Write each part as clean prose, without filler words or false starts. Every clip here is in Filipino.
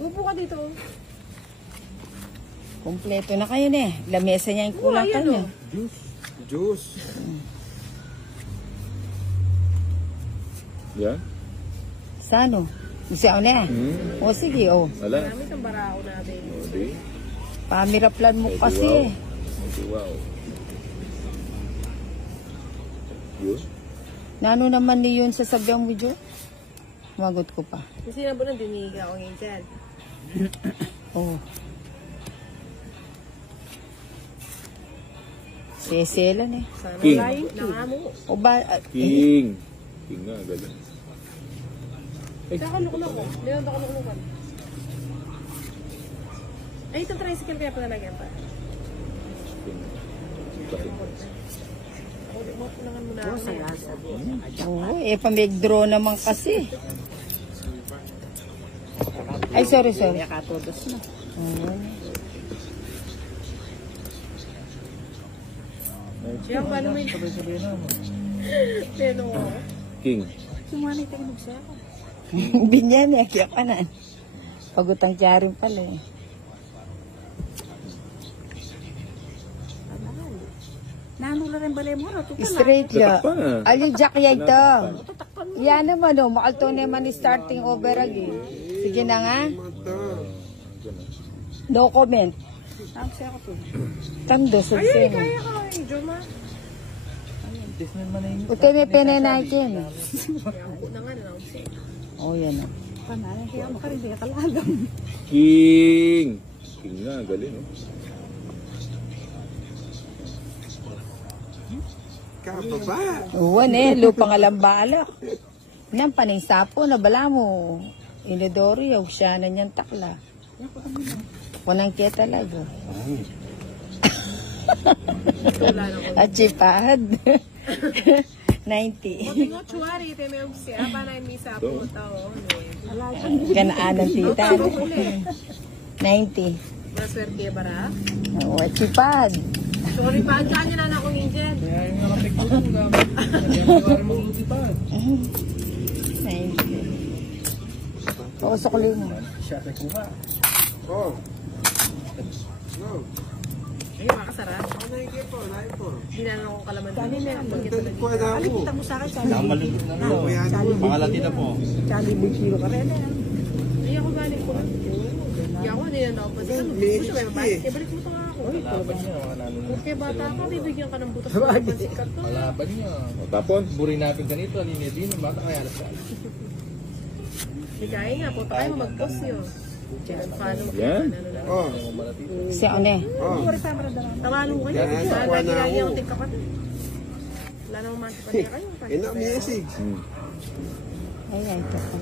Upo ka dito. Kompleto na kayo na eh. Lamesa niya yung kulang ka niya. Juice. Yan? Sa ano? Siya na eh. O sige, o. Wala. Marami kang barao natin. Okay. Pamiraplan mo kasi. Wow. Yun? Nano naman ni yun sasabihan mo, Jo? Magot ko pa. Kasi na ba nang diniga ako ngayon dyan? Oh. Seselan eh. Sana King. nangamo. O ba? King. King nga, galing. Nakalukulok ko. Hindi na nakalukulok. Ay, itong tricycle kaya pala lagyan pa. Ulangan mo na ako. Oo, pamig-draw naman kasi. Ay, sorry. Nakatodos na. Oo. Siya, paano may... Pero, King. sumanay tayo nagsa ako. Binyan eh, kaya ka na. Pagutang tiyarin pala eh. Nanula rin balay mo, no? Straight ya. Tatakpan na. Alin jack ya ito. Yan naman o, makalto naman ni starting over again. Sige na nga. No comment. Tawag siya ako to. Tando, Ay, sulsin. kaya ka eh, Joma. Ute may penenaykin. Kaya ako na nga, nanawag siya. Oh, yan o. Panay, kaya makarin, kaya talagang. King. King nga, galing. Oh. Kababa. Uwan eh, lupang alambala. Yan, panay sapo, nabala mo. Inidori, yaw siya na niyan takla. Kunang kaya talaga. At sipad. 90. Nga, chuwari, ito may ugsi. Panay, may sapo, tao. Ganaan ang tita. 90. Maswerte ba ra? Oo, at sipad. Sorry pa, dyan nyo na akong Indian. 90. Oo, sukli mo. Oh. No. Ay, makasarap. Hindi na lang akong kalaman. Dali na lang. Alikita mo sa akin, Charlie. Pangalati na po. Charlie, bukiro ka rin. Ay, ako galing ko. Hindi ako, hindi na ako pa. Gusto ba yung bike? Balik mo ito nga ako. Okay, bata ka, bibigyan ka ng butas. Malaban niya. Tapon. Buri natin ganito, alinidin, bata kaya na siya. Hindi kaya nga, punta kayo mag-post yun. Paano mo Yan. Oh. Siya one. Tawalo mo kayo. Sana ginagi ang ting kapatid. Wala namang matipan niya kayo. Ina music. Ay, ay, ito pa.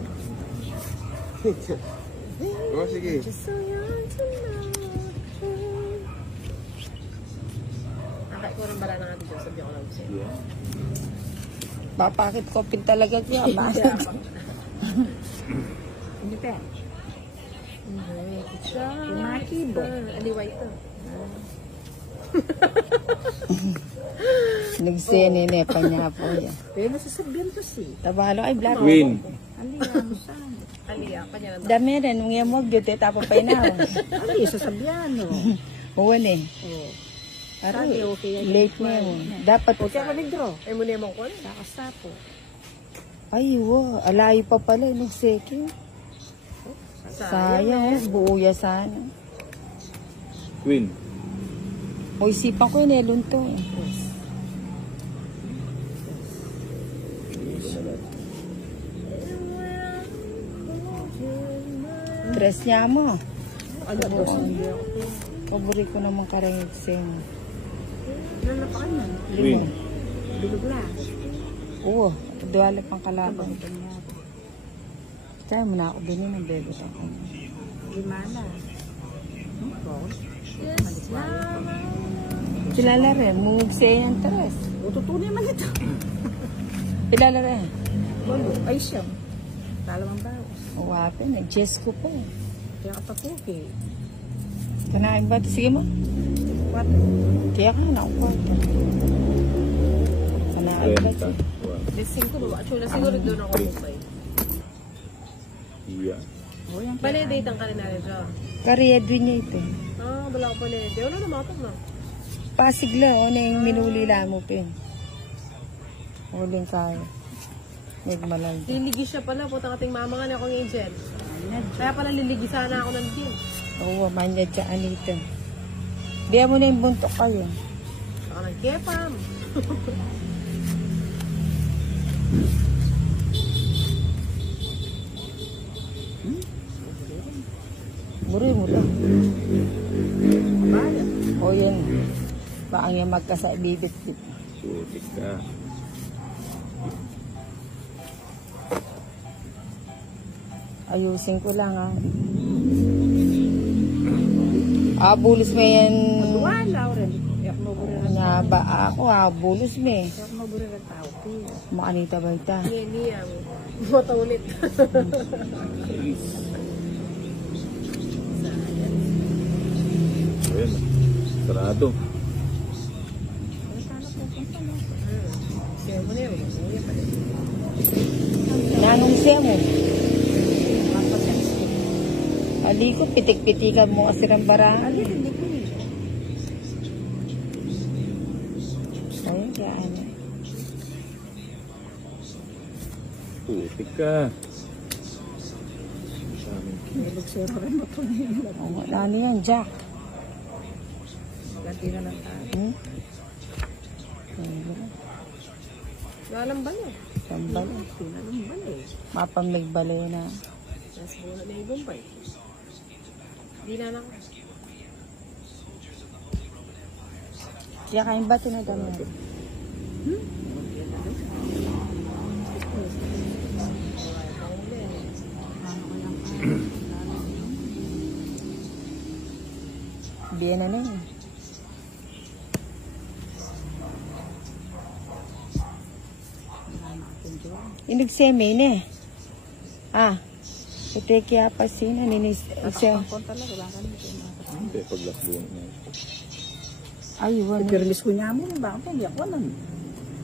Oh, sige. Nakay ko rin bala ng ating Diyos. Sabi ko lang siya. Papakit ko pin talaga siya. Hindi pa. Yung mga kibo. Aliway ito. Nagsinin eh, panya po yan. Pero nasasabihan to si. Tabalo ay black. Win. Aliya mo siya. Aliya pa niya na. Dami rin, nung yung mo, dito tapo pa ina. Aliya, sasabihan no. Uwan eh. Sabi, okay. Late na yun. Dapat. Okay ka nag-draw. Ay mo naman ko. Kakasta po. Ay, wow. Alayo pa pala. Nung second. Sayang. Buuya sana. Queen. O isipan ko yun eh, lunto eh. Dress niya mo. Paborito ko naman karangit sing. Ilan na pa kayo? Queen. Bilog na. Oo, duwala pang kalaban. Kaya mo na ako din yung bebe sa akin. Gimana? Kilala rin, mungse yung tres. Tutuloy man ito. Kilala rin. Walo. Ay siya. Dalawang bawas. Uwapin, nag-jess ko po. Kaya katapuki. Kanain ba? Sige mo. What? Kaya ka na ako. Kanain ba? 30. Wow. Desing ko ba? Chula siguro doon ako mabay. Yeah. Validate ang karinari dyan. Karyedo niya ito. Ah, wala ko validate. Wala na matang na. Pasigla, o na yung minulila mo, pin. Huling kaya. Nagmalay. Liligi siya pala. Putang ating mama nga na akong angel. Kaya pala liligi sana ako ng team. Oo, manya dyan ito. Diyan mo na yung buntok kayo. Ako ng kepam. Muri mo lang. O yan. Baka nga magkasa bibit-bit. Putik ka. Ayusin ko lang ha. Bulos mo yan. Wala, Laurel. Yak mo buri na. Na ba ako bulos mo eh. Yak mo buri na tao. Makanita ba ita? Niya. Mata ulit. Ayan. Sarado. Siya mo na yun. Nanong siya mo? Alikot, pitik-pitikan mo kasi ng barang. Ayun, kaya ano. Putik ka. Ano yan, Jack? Ganti na lang tayo. Hmm? Walang ba niya? Sambal. Mapamigbalay na. Nasa muna na yung Bombay. Di na lang. Kaya kain ba tinadama? Biyan na yun. Inagseme na eh. Ito kaya pa sina. Ninis. Hindi, paglasbuan na. Ay, wala. Pirlis ko niya mo, bakit hindi ako lang.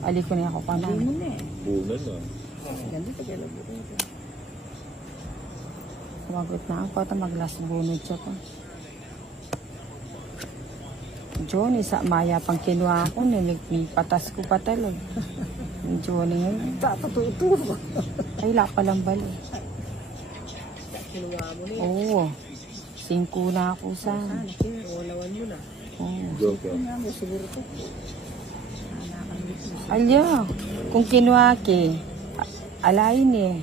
Ali ko na ako pa na. Hindi mo na eh. Bungan na. Ganda pa kaya lang. Kumagot na ako at maglasbunod siya pa. Johnny, sa maya pang kinuha ko, patas ko pa talaga. Johnny ngayon. Tatatuto. Ay, wala palang bali. Kinuha mo na yun. Oo. 5 na ako sana. Walawan mo na. Oo. Joke yan. Nga mo siguro to. Alya, kung kinuha alayin eh.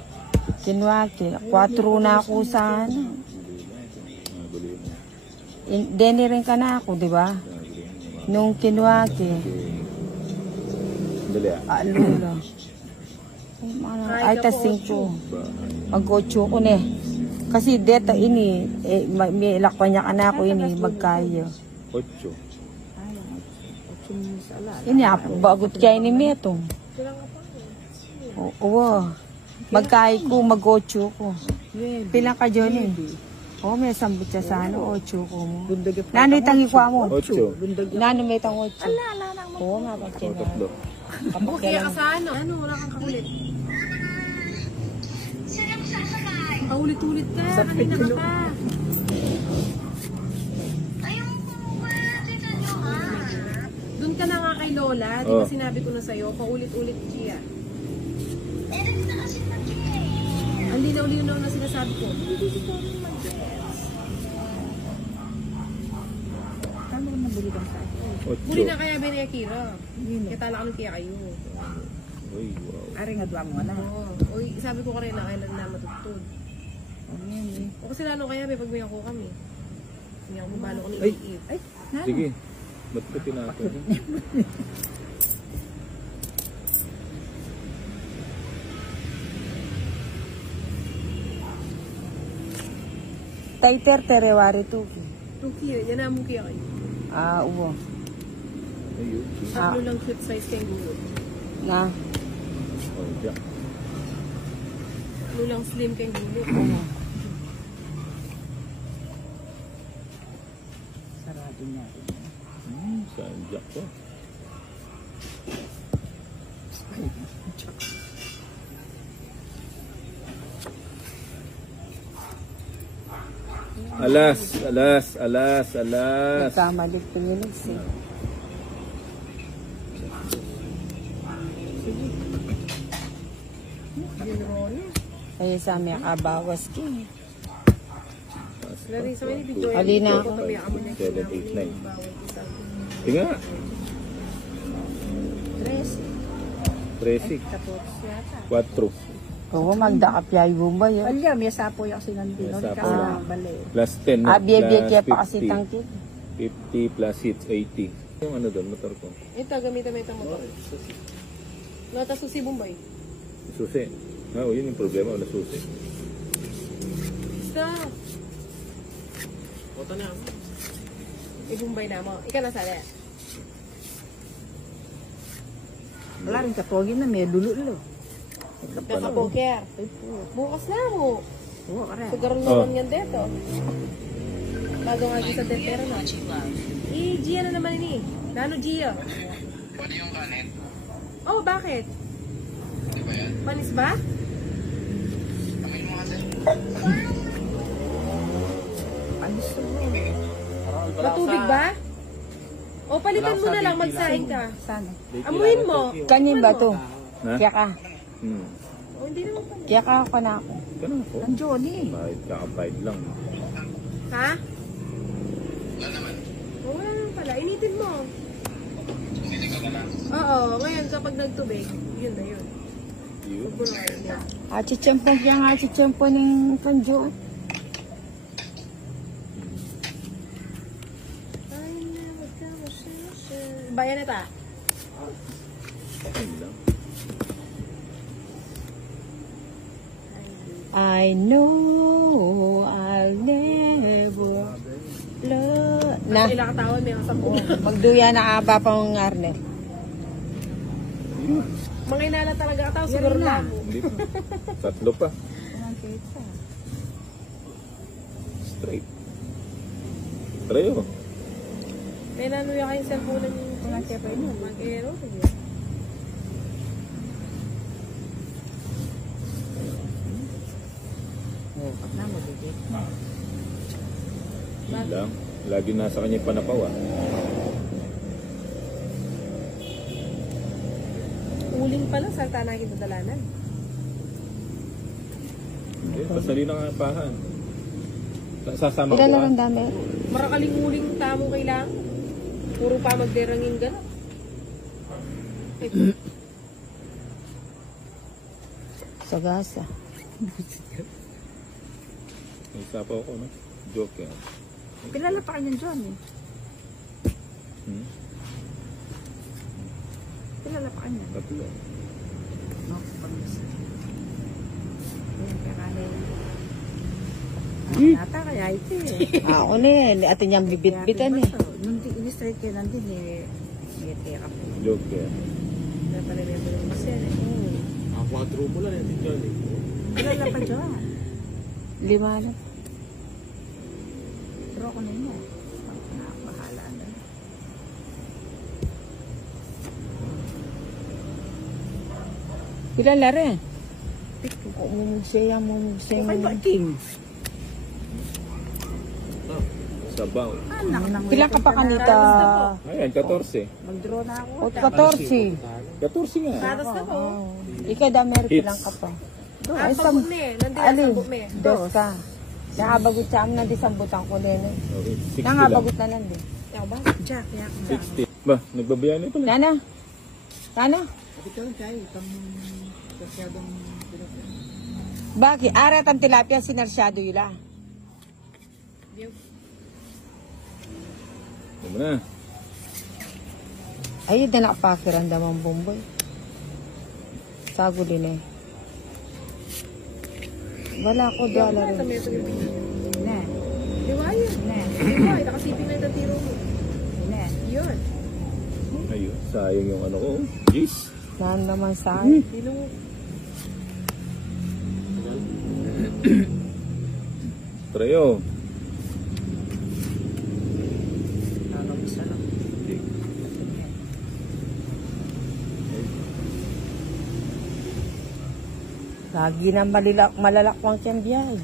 Kinuha 4 na ako sana. Nabali mo. Deni rin ka na ako, di ba? Nung kinuha Dali ah. Lula. Ay, tas 5. Mag-8 ko na eh. Kasi deta ini, may ilakpan niya ka na ako ini, magkayo. 8. Ini, bagot kayo ni Meto. Oo. Magkayo ko, mag-8 ko. Pilang ka dyan eh. Oo, may sambut siya sa 8 ko mo. Nano itang ikuha mo? 8. Nano may itang 8? Oo, mapagkina. Tatlo. Okay, ka sa ano? Ano? Wala kang kakulit. Paulit-ulit ka. Kanina ka pa. Doon ka na nga kay Lola. Di ba sinabi ko na sa'yo? Paulit-ulit siya. Ang linaw-linaw na sinasabi ko. Kano ko nabuli kang sa akin? 8. Muli na kaya Benea Kira. Kaya tala kami kaya kayo. Uy, wow. Ari nga duwa mo na. Oo. Uy, sabi ko ka rin na kailan na matutod. O kasi lalo kaya may pagbiyan ko kami. Hindi ako mabalo ko ni Iit. Ay, nano? Sige. Ba't ko tinapon? Taiter terewari tu. Tuki, yan na mo kaya kayo. Uwo. Ayun. Tatlo lang cute size kayong gulo. Na. Oh, Jack. Tatlo lang slim kayong gulo. Sarado niya. Saan Jack ko? Alas. Nagkamali Pilinis eh. Ay, sa amin kabawas ki. Lari sa mga video. Alina ako. 7, 8, 9. Tinga. 13. 4. Oo, magdakapyay mo ba yun? Alya, may sapo yung kasi nandito. May sapo. Kasi lang bali. Plus 10. Abiyabiyakya plus pa kasi 50. tangkit. 50 plus hits, 80. Yung ano doon, motor ko. Ito, gamitan mo itong motor. Nata susi Bombay. Susi. Oo, yun yung problema, wala susi. Stop! Oto na ako. I-Bombay na mo. Ika na sali. Wala rin kapogin na may lululo. Nakapoker. Bukas na mo. Oo, kare. Siguro naman yan dito. Bago nga sa tetero na. Gia na naman ini. Nano Gia? Pwede yung kanin? Oh, bakit? Di ba yan? Panis ba? Pangin mo kasi. Panis mo. Matubig ba? O palitan mo na lang, magsaing ka. Sana. Amuin mo. Kanin ba to? Ha? Kaya ka. O hindi naman pala. Kaya ka ako na ako. Ganun ako. Ang Johnny. Kahit kakapahid lang. Ha? Wala naman. O wala naman pala. Initin mo. Oo, ngayon kapag nagtubig, yun na yun. Yun. Puno kayo niya. Achichampong kaya nga achichampong ng panjo. Bayan na ta. Yun lang. I know I'll never love. Na, Ilang katawan, may kasama. magduya na aba pa ng Arnel. Mga inala talaga kataw, siguro na. Hindi pa. Tatlo pa. Ang pizza. Straight. Treo. May nanuya kayong cellphone ng Walang kaya pa yun. mag-aero. Pag na, mabigit. Yun lang. Lagi nasa kanya yung panapaw ah. Uling pala, salta na kita dalanan. Hindi, pasali na nga pahan. Sasama ko Ilan na ah. lang dami? Marakaling uling tamo kailangan. Puro pa magderangin ganap. Sagasa. May sapaw ko, no? Joke yan. Kilala pa kanyang Johnny. Hmm? Kilala pa kanya. Tatlo. No, panis. Kaya kanay. Nata kaya ito eh. Ako na eh. Ate niyang bibit-bitan eh. Nung in-straight kayo nandun eh. May tira po. Joke yan. Napalimento ng mas yan eh. Kilala pa John. 5 na. Pero ako na yun. Bahala na. Ilan na rin? Mumugsaya. Okay ba, King? Sabaw. Anak nang Ilan ka pa kanita? Ayan, 14. mag-draw na ako. O, 14. 14 nga. Patas na po. Ikaw dami Hits. lang ka pa. Ah, Ay, sabot me. Nandun ang Alin? sabot me. Dos ka. Nakabagot sa amin na di sambutan ko din eh. Okay, 60 lang. Nangabagot na lang din. Ikaw ba? Jack, yak na. 60. Ba, nagbabayan na ito. Nana? Nana? Bakit? Arat ang tilapia sinarsyado yula. Ano mo na? Ayun na nakapakiramdam ang Bomboy. Sago din eh. Wala ko dollar Ito rin. may Pilipino. Ne, Di ba yun? ne, Di ba? Nakasipin na yung tiro mo. ne. Yun. Ayun, sayang yung ano ko. Jeez. Saan naman sa akin? Sino mo? Treo. Ano bisa lang. Lagi na malalakwang kyan biyay.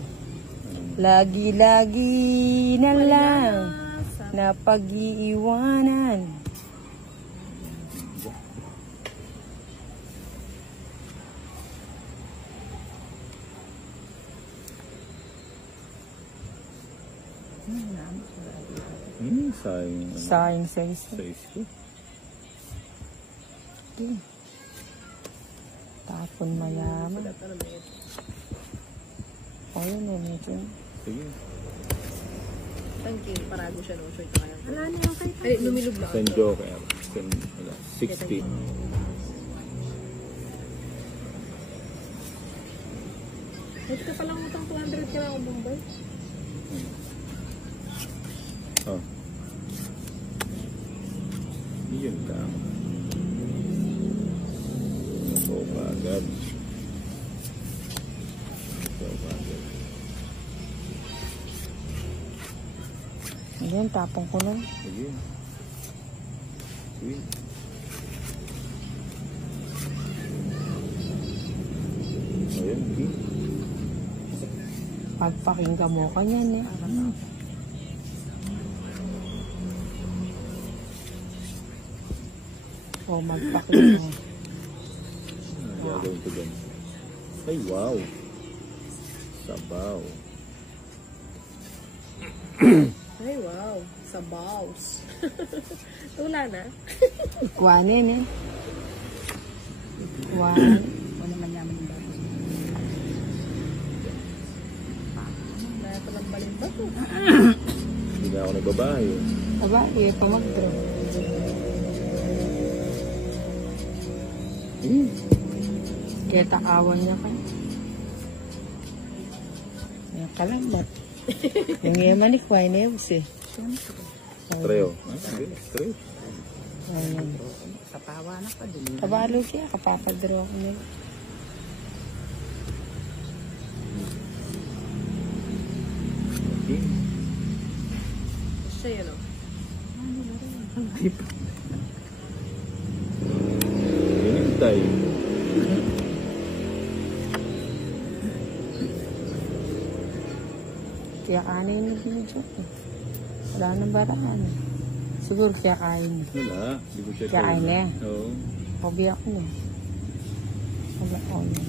Lagi-lagi na lang na pag-iiwanan. Sayang. Sayang sa isa. Size ko. Tapon mayaman. O yun, medyo. Sige. Thank you. Parago siya, no? Short kaya. Wala na yung kahit. Ay, lumilog na. Send Joker. Send, wala. 60. Ito ka palang utang 200 ka lang ang Bombay. Oh. Yun lang. So bagad. Ayan, tapon ko nun. Sige. Sige. Ayan, okay. Pagpakinggan mo ka niyan eh. O magpakinggan mo. Gagawin ko dyan. Ay, wow. Sabaw. Ay, wow. Sabaws. Wala na. Ikwanin eh. Ikwan. Wala naman yaman yung bago. Wala pa lang balin ba to? Hindi na ako nagbabahay. Aba, iya pa mag-draw. Kaya takawan niya ka. Ayan ka lang ba't? Yung yaman ni Kway na yun eh. Treo. Hindi, treo. Ayan. Kapawa na pa din. Kabalo siya, kapapadraw ko niya. Okay. Siya yun, oh. Hinintay. Kaya kanin yung video. Wala nang baraan. Siguro kaya kain. Wala. Hindi ko check. Kaya na. Oo. Pabiyak niya. Wala ko niya.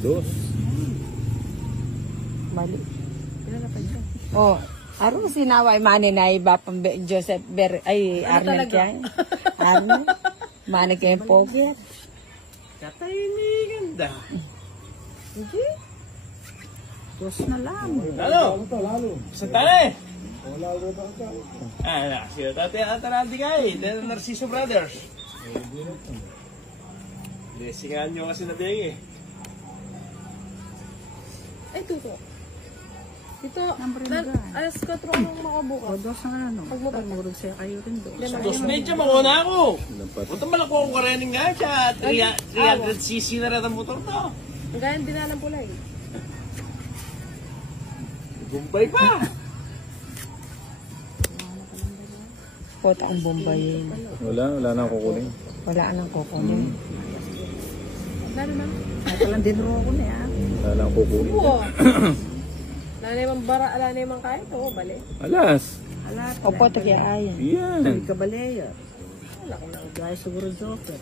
Dos. Mali. Ilan na pa dyan? Oh, aro sinaway mani na iba pang Joseph ay Arnel talaga? kaya. Arnel. Mani kaya pogi. Katahimigan da. Hindi. Dos na lang. Lalo. Sa tane. Ah, sila tate ataradi kay. Then Narciso Brothers. Lesingan nyo kasi na biyeng Ay, tuto. Ito, Number na, na. alas 4 anong O, makabukas. dos na ano. Pagbukas. Pagmurog siya kayo rin dos. Dos medya makuna ako. Lampas. Punta malako ako karening nga siya. 300cc na rin ang motor to. Ang ganyan din na ng pulay. Gumpay pa. Kota ang Bombayin. Wala na akong kukunin. Wala nang kukunin. Lalo na. Ito lang din ro ako niya. Wala na akong kukunin. Oo. Lalo na yung bara, lalo na yung kahit. Oo, bali. Alas. Alat. Opo, ito kaya ayan. Yan. Ay, kabaleya. Wala ko lang. Dahil siguro joker.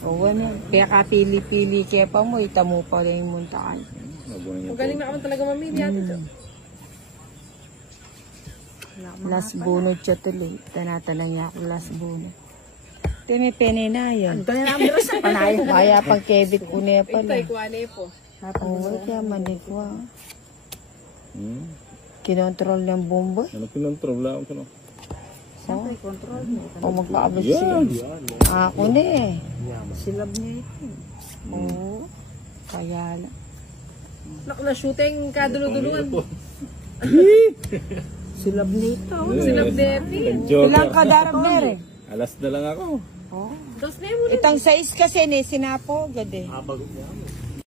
O, ano. Kaya ka pili-pili kaya pa mo, itamo pa rin yung muntaan. Mabuhay niya Magaling na ka man talaga mamili ate to. Last bunod siya tuloy. Tanatanan niya ako last bunod. Ito may pene na yan. Ito na namin sa panayon. Kaya pang kebit ko niya pala. Ito, kuwane po. Oo, kaya manikwa. Hmm. Kinontrol ng bomba. Ano pinontrol lang ako? So, Control mo. o magpaabot siya. Yan. Ako na eh. Silab niya ito. Oo. Kaya lang. Naku na shooting kaduluduluan. Silab nito. Silab Depi. Ilang kadarab na rin. Alas na lang ako. Oh. Dos na yun muna. Itang size kasi ni sinapo agad eh. Abag